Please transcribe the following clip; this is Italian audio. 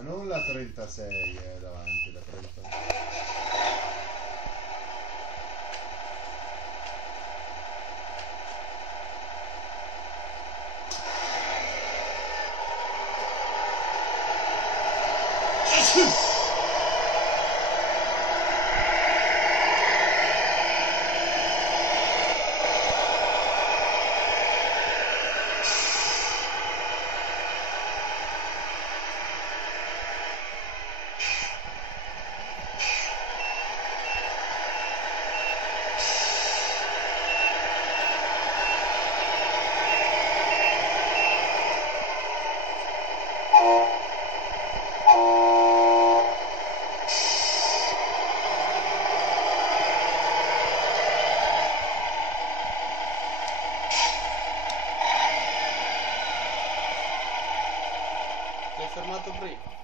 Ma non la 36 davanti, la 36. Ti hai fermato prima.